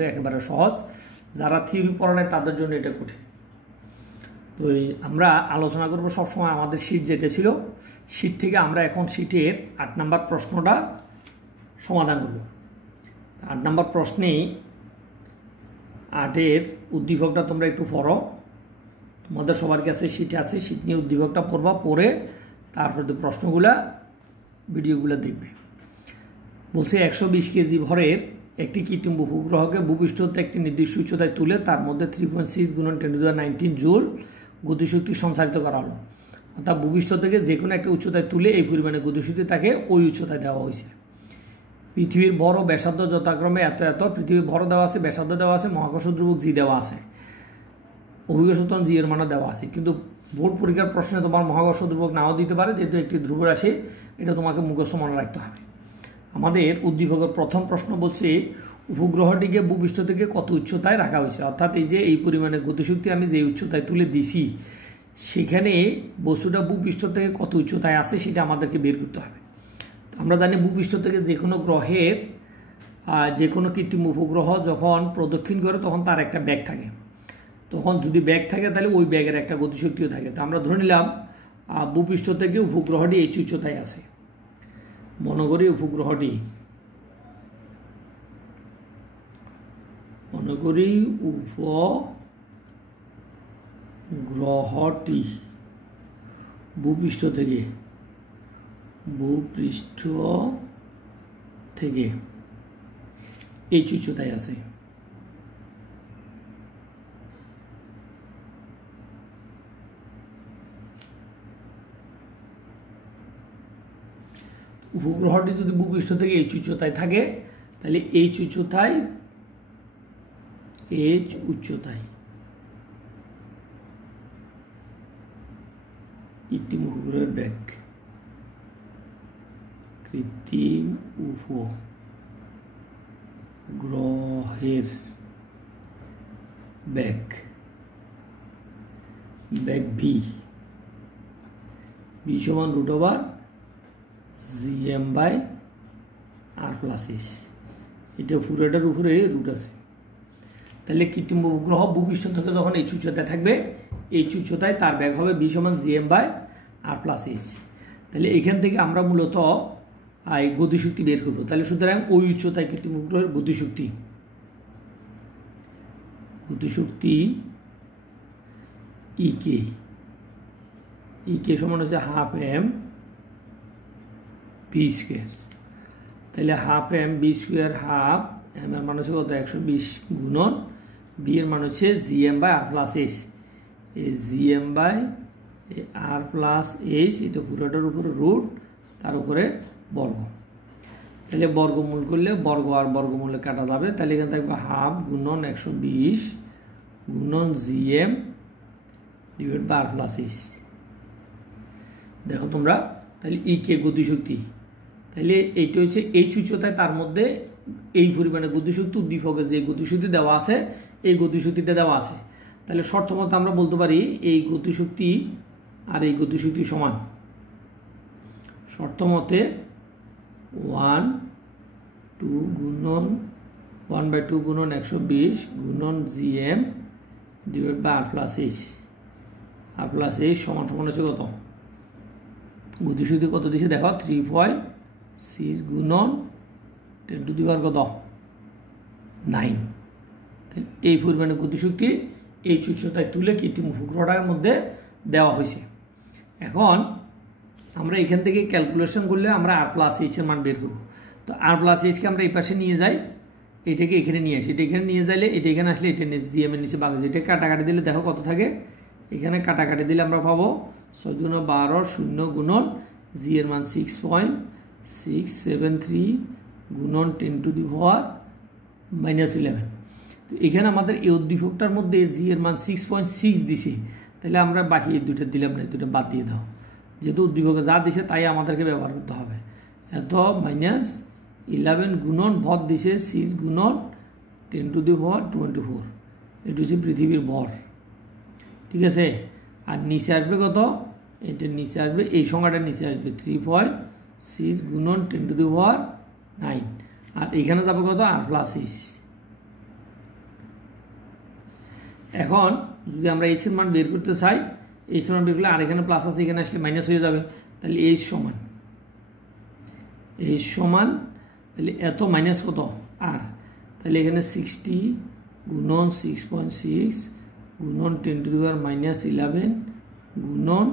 অঙ্কগুলো একেবারে সহজ, যারা থিওরি পড়া নাই তাদের জন্য এটা কঠিন। তো আমরা আলোচনা করব সবসময় আমাদের শীট যেটা ছিল, শীট থেকে আমরা এখন শীটের 8 নম্বর প্রশ্নটা সমাধান করব। 8 নম্বর প্রশ্নে 8-এর উদ্দীপকটা তোমরা একটু পড়ো, তোমাদের সবার কাছে শীট আছে, শীট নিয়ে উদ্দীপকটা পড়বা, পড়ে তারপরে প্রশ্নগুলা ভিডিওগুলো দেখবে। বলছে 120 কেজি ভরের একটি কৃত্রিম উপগ্রহকে ভূপৃষ্ঠতে একটি নির্দিষ্ট উচ্চতায় তুলে তার মধ্যে 3.6 × 10⁻19 জুল গতিশক্তি সঞ্চারিত করা হলো। অর্থাৎ ভূপৃষ্ঠ থেকে যে কোনো একটা উচ্চতায় তুলে এই পরিমাণে গতিশক্তি তাকে ওই উচ্চতায় দেওয়া হয়েছে। পৃথিবীর বড় ব্যাসার্ধ যথাক্রমে এত এত, পৃথিবীর বড় দেওয়া আছে, ব্যাসার্ধ দেওয়া আছে, মহাকর্ষ ধ্রুবক জি দেওয়া আছে, অভিজ্ঞ সূত্র জি এর মানও দেওয়া আছে। কিন্তু বোর্ড পরীক্ষার প্রশ্নে তোমার মহাকর্ষ ধ্রুবক নাও দিতে পারে, যেহেতু একটি ধ্রুব রাশি, এটা তোমাকে মুখস্থ মনে রাখতে হবে। আমাদের উদ্দীপকের প্রথম প্রশ্ন বলছে উপগ্রহটিকে ভূপৃষ্ঠ থেকে কত উচ্চতায় রাখা হয়েছে। অর্থাৎ এই যে এই পরিমাণে গতিশক্তি আমি যে উচ্চতায় তুলে দিছি, সেখানে বস্তুটা ভূপৃষ্ঠ থেকে কত উচ্চতায় আছে সেটা আমাদেরকে বের করতে হবে। আমরা জানি ভূপৃষ্ঠ থেকে যে কোনো গ্রহের যে কোনো কৃত্রিম উপগ্রহ যখন প্রদক্ষিণ করে তখন তার একটা ব্যাগ থাকে। তখন যদি ব্যাগ থাকে তাহলে ওই ব্যাগের একটা গতিশক্তিও থাকে। তো আমরা ধরে নিলাম ভূপৃষ্ঠ থেকে উপগ্রহটি এই উচ্চতায় আছে। মনে করি উপগ্রহটি ভূপৃষ্ঠ থেকে এই উচ্চতায় আছে। উপগ্রহটি যদি ভূপৃষ্ঠ থেকে এই উচ্চতায় থাকে তাহলে এই উচ্চতায় কৃত্রিম উপগ্রহের ব্যাগ, কৃত্রিম উপগ্রহের ব্যাগ ভি সমান √GM/R+S। এটা পুরোটার উপরে রুট আছে। তাহলে কৃত্রিম উপগ্রহ ভূপৃষ্ঠ থেকে যখন এই উচ্চতায় থাকবে, এই উচ্চতায় তার ব্যাগ হবে V = GM/R+S। তাহলে এখান থেকে আমরা মূলত এই গতিশক্তি বের করব। তাহলে সুতরাং ওই উচ্চতায় কৃত্রিম উপগ্রহের গতিশক্তি EK সমান হচ্ছে 1/2 mv²। তাহলে 1/2 mv², 1/2 m এর মান হচ্ছে কত 120 গুণন b এর মান হচ্ছে GM/R+S। এই GM/R+S এটা পুরোটার উপরে রুট, তার উপরে বর্গ। তাহলে বর্গমূল করলে বর্গ আর বর্গমূলে কাটা যাবে। তাহলে এখানে থাকবে 1/2 গুণন 120 গুণন GM/R+S। দেখো তোমরা, তাহলে ইকে গতিশক্তি, তাহলে এইটা হচ্ছে এই উচ্চতায়, তার মধ্যে এই পরিমাণে গতিশক্তি উদ্দীপকে যে গতিশক্তি দেওয়া আছে এই গতিশক্তিটা দেওয়া আছে। তাহলে শর্ত মতে আমরা বলতে পারি এই গতিশক্তি আর এই গতিশক্তি সমান। শর্ত মতে 1/2 গুণন 120 গুণন GM/R+S সমান হচ্ছে কত, গতিশক্তি কত দিছে দেখো 3.6 গুণন 10⁹ এই পরিমাণে গতিশক্তি এই উচ্চতায় তুলে কৃত্রিম উপগ্রহটার মধ্যে দেওয়া হয়েছে। এখন আমরা এখান থেকে ক্যালকুলেশন করলে আমরা R+H এর মান বের করব। তো R+H কে আমরা এই পাশে নিয়ে যাই, এটাকে এখানে নিয়ে আসি, এটা এখানে নিয়ে যাইলে এটা এখানে আসলে এটা GM এর নিচে ভাগ হয়ে যায়। এটা কাটাকাটি দিলে দেখো কত থাকে, এখানে কাটাকাটি দিলে আমরা পাবো 6 × 12 0 গুণন g এর মান 6.673 গুণন 10⁻11। তো এখানে আমাদের এই উদ্দীপকটার মধ্যে g এর মান 6.6 দিছে, তাহলে আমরা বাকি এই দুইটা দিলাম না, এই দুটো বাদ দিয়ে দাও। যেহেতু উদ্দীপকে যা দিছে তাই আমাদেরকে ব্যবহার করতে হবে। এত -11 গুণন ভর দিছে 6 গুণন 10⁻24। এটা হচ্ছে পৃথিবীর ভর, ঠিক আছে। আর নিচে আসবে কত, এটা নিচে আসবে, এই সংখ্যাটা নিচে আসবে 3.6 গুণন 10⁻9। আর এখানে যাবে কত R+H, এখন যদি আমরা এইচ এর মান বের করতে চাই, এইচ এর মান বের করলে আর এখানে প্লাস আছে, এখানে আসলে মাইনাস হয়ে যাবে। তাহলে এইচ সমান তাহলে এত মাইনাস কত আর, তাহলে এখানে 60 গুণন 6.6 গুণন 10 টু দি পাওয়ার -11 গুণন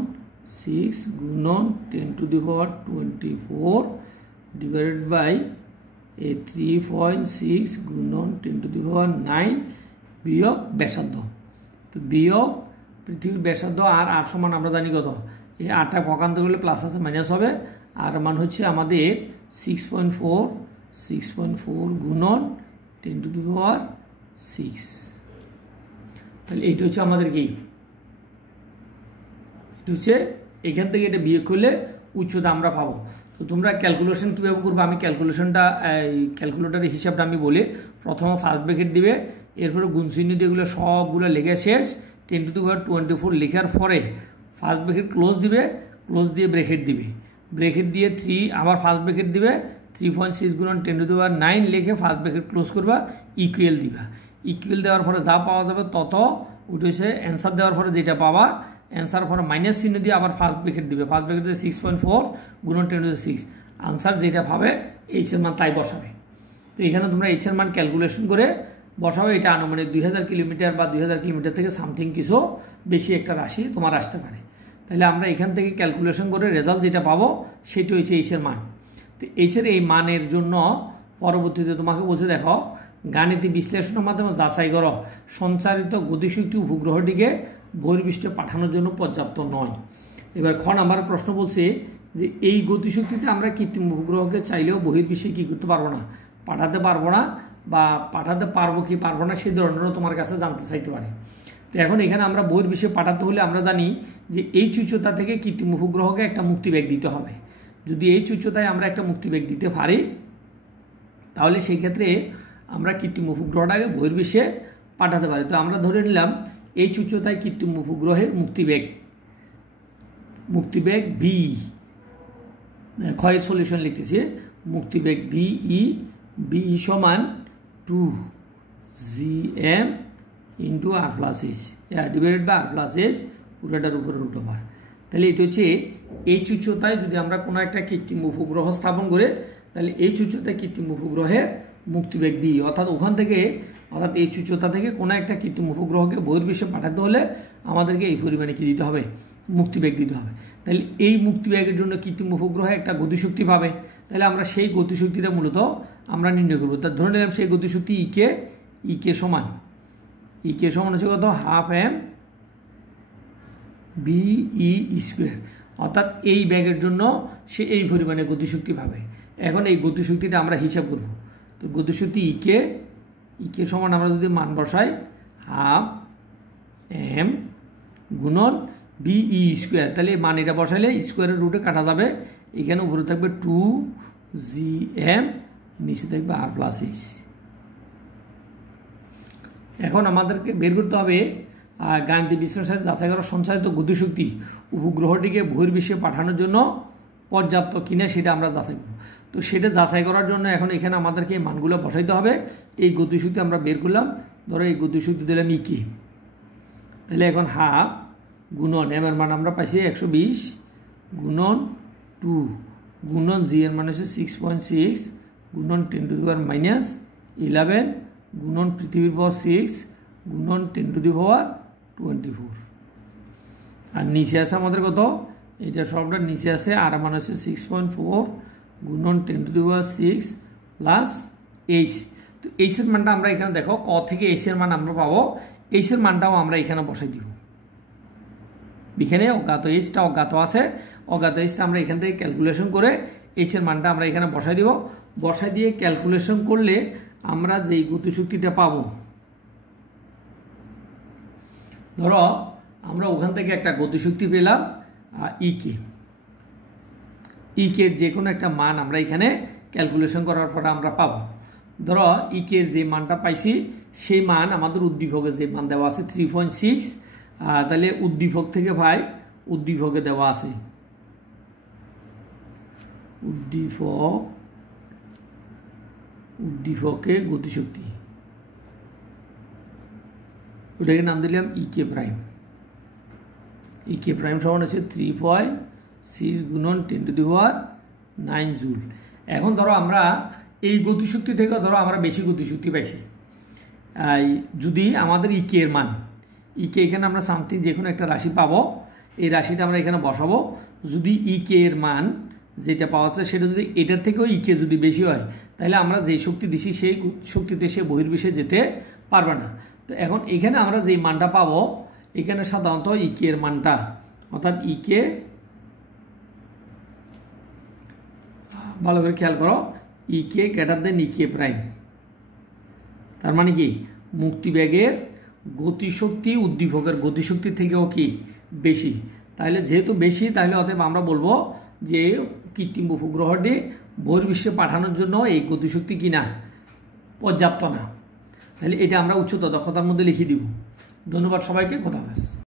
6 গুণন 10 to the power 24 divided by 3.6 গুণন 10 টু দি পাওয়ার 9 বিয়োগ ব্যাসার্ধ। তো বিয়োগ পৃথিবীর ব্যাসার্ধ আর সমান আমরা জানি কত, এই 8টা পকান্ত করলে প্লাস আছে মাইনাস হবে, আর মান হচ্ছে আমাদের 6.4 গুণন 10 টু দি পাওয়ার 6। তাহলে এইটা হচ্ছে আমাদের কি, এটা হচ্ছে এখান থেকে এটা বিয়োগ করলে উচ্চতা আমরা পাবো। তো তোমরা ক্যালকুলেশন কীভাবে করবে, আমি ক্যালকুলেটারের হিসাবটা আমি বলি। প্রথমে ফার্স্ট ব্র্যাকেট দিবে, এরপরে গুণচিহ্ন দিয়ে এগুলো সবগুলো লেখা শেষ, 10 টু দি পাওয়ার 24 লেখার পরে ফার্স্ট ব্র্যাকেট ক্লোজ দিবে, ক্লোজ দিয়ে ব্র্যাকেট দিবে, ব্র্যাকেট দিয়ে 3 আবার ফার্স্ট ব্র্যাকেট দিবে, 3.6 গুণন 10 টু দি পাওয়ার 9 লিখে ফার্স্ট ব্র্যাকেট ক্লোজ করবা, ইকুয়াল দিবা। ইকুয়াল দেওয়ার পরে যা পাওয়া যাবে তত উঠেছে, অ্যান্সার দেওয়ার পরে যেটা পাবা, অ্যান্সার পরে মাইনাস চিহ্ন দিয়ে আবার ফার্স্ট ব্র্যাকেট দিবে, ফার্স্ট ব্র্যাকেট দিয়ে 6.4 গুণন 10 টু দি 6, আনসার যেটা পাবে এইচ এর মান তাই বসাবে। তো এখানে তোমরা এইচ এর মান ক্যালকুলেশন করে বসাবে, এটা আনুমানিক 2000 কিলোমিটার বা 2000 কিলোমিটার থেকে সামথিং কিছু বেশি একটা রাশি তোমার আসতে পারে। তাহলে আমরা এখান থেকে ক্যালকুলেশন করে রেজাল্ট যেটা পাবো সেটা হচ্ছে এইচ এর মান। তো এইচ এর এই মানের জন্য পরবর্তীতে তোমাকে বলছে, দেখো গাণিতিক বিশ্লেষণের মাধ্যমে যাচাই করো সঞ্চারিত গতিশক্তি উপগ্রহটিকে বহির্বিশ্বে পাঠানোর জন্য পর্যাপ্ত নয়। এবার খ নাম্বার প্রশ্ন বলছে যে এই গতিশক্তিতে আমরা কৃত্রিম উপগ্রহকে চাইলেও বহির্বিশ্বে কী করতে পারবো না, পাঠাতে পারবো না, বা পাঠাতে পারবো কি পারবো না সেই ধরনেরও তোমার কাছে জানতে চাইতে পারে। তো এখন এখানে আমরা বহির্বিশ্বে পাঠাতে হলে আমরা জানি যে এই উচ্চতা থেকে কৃত্রিম উপগ্রহকে একটা মুক্তিবেগ দিতে হবে। যদি এই উচ্চতায় আমরা একটা মুক্তিবেগ দিতে পারি তাহলে সেই ক্ষেত্রে আমরা কৃত্রিম উপগ্রহটাকে বহির্বিশ্বে পাঠাতে পারি। তো আমরা ধরে নিলাম এই উচ্চতায় কৃত্রিম উপগ্রহের মুক্তিবেগ ভি, ক্ষয়ের সলিউশন লিখতেছি, মুক্তিবেগ বি সমান 2gm into R plus S divided by R plus S পুরোটার উপরে রুট ওভার। তাহলে এটা হচ্ছে এই উচ্চতায় যদি আমরা কোনো একটা কৃত্রিম উপগ্রহ স্থাপন করে, তাহলে এই উচ্চতায় কৃত্রিম উপগ্রহের মুক্তিবেগ বি, অর্থাৎ এই উচ্চতা থেকে কোনো একটা কৃত্রিম উপগ্রহকে বহির্বিশ্বে পাঠাতে হলে আমাদেরকে এই পরিমাণে কি দিতে হবে, মুক্তিবেগ দিতে হবে। তাহলে এই মুক্তিবেগের জন্য কৃত্রিম উপগ্রহে একটা গতিশক্তি পাবে, তাহলে আমরা সেই গতিশক্তিটা মূলত আমরা নির্ণয় করবো। তা ধরে নিলাম সেই গতিশক্তি ইকে সমান হচ্ছে কত, হাফ এম বিই স্কোয়ার, অর্থাৎ এই ব্যাগের জন্য সে এই পরিমাণে গতিশক্তি পাবে। এখন এই গতিশক্তিটা আমরা হিসাব করব। তো গতিশক্তি ইকে সমান আমরা যদি মান বসাই হাফ এম গুণন বিই স্কোয়ার, তাহলে মান এটা বসাইলে স্কোয়ারের রুটে কাটা যাবে, এখানে উপরে থাকবে 2gm, নিচে থাকবে আর প্লাস এইচ। এখন আমাদেরকে বের করতে হবে গাণিতিক বিশ্লেষণে যাচাই করা সঞ্চারিত গতিশক্তি উপগ্রহটিকে বহির্বিশ্বে পাঠানোর জন্য পর্যাপ্ত কিনা সেটা আমরা যাচাই করব। তো সেটা যাচাই করার জন্য এখন এখানে আমাদেরকে এই মানগুলো বসাইতে হবে। এই গতিশক্তি আমরা বের করলাম, ধরো এই গতিশক্তি দিলাম ইকে, তাহলে এখন হাফ গুণন এম এর মান আমরা পাইছি 120 গুণন 2 গুণন জি এর মান হচ্ছে 6.6 গুণন 10 টু দি পাওয়ার -11 গুণন পৃথিবীর পাওয়ার 6 গুণন 10 টু দি পাওয়ার 24, আর নিচে আছে আমাদের কত, এটা সবটা নিচে আছে, আর মান হচ্ছে 6.4 গুণন 10 to the power 6 plus H. তো এইচের মানটা আমরা এখানে দেখো ক থেকে এইচের মান আমরা পাবো, এইচের মানটাও আমরা এখানে বসাই দিব। এখানে অজ্ঞাত আছে, অজ্ঞাত এইচটা আমরা এখান থেকে ক্যালকুলেশন করে এইচের মানটা আমরা এখানে বসাই দিব। বসাই দিয়ে ক্যালকুলেশন করলে আমরা যেই গতিশক্তিটা পাবো, ধরো আমরা ওখান থেকে একটা গতিশক্তি পেলাম ইকের যে কোনো একটা মান আমরা এখানে ক্যালকুলেশন করার পরে আমরা পাবো। ধরো ইকের যে মানটা পাইছি সেই মান আমাদের উদ্দীপকে যে মান দেওয়া আছে 3.6, তাহলে উদ্দীপক থেকে উদ্দীপকে দেওয়া আছে উদ্দীপকে গতিশক্তি ওটাকে নাম দিলাম ইকে প্রাইম। ইকে প্রাইম সমান হচ্ছে 3.6 গুণন 10⁹ জুল। এখন ধরো আমরা এই গতিশক্তি থেকে ধরো আমরা বেশি গতিশক্তি পাইছি, যদি আমাদের ইকে এর মান, ইকে এখানে আমরা সামথিং যে কোনো একটা রাশি পাবো, এই রাশিটা আমরা এখানে বসাবো। যদি ইকে এর মান যেটা পাওয়া যাচ্ছে সেটা যদি এটার থেকেও ইকে যদি বেশি হয়, তাহলে আমরা যেই শক্তি দিছি সেই শক্তিতে সে বহির্বিশ্বে যেতে পারবে না। তো এখন এখানে আমরা যেই মানটা পাবো, এখানে সাধারণত ইকে এর মানটা, অর্থাৎ ইকে, ভালো করে খেয়াল করো, ইকে গ্রেটার দেন ইকে প্রাইম। তার মানে কি মুক্তিবেগের গতিশক্তি উদ্দীপকের গতিশক্তি থেকেও কি বেশি। তাহলে যেহেতু বেশি, তাহলে অতএব আমরা বলবো যে কৃত্রিম উপগ্রহটি বহির্বিশ্বে পাঠানোর জন্য এই গতিশক্তি কিনা পর্যাপ্ত না। তাহলে এটা আমরা উচ্চতর দক্ষতার মধ্যে লিখে দিব। ধন্যবাদ সবাইকে, কথা হবে।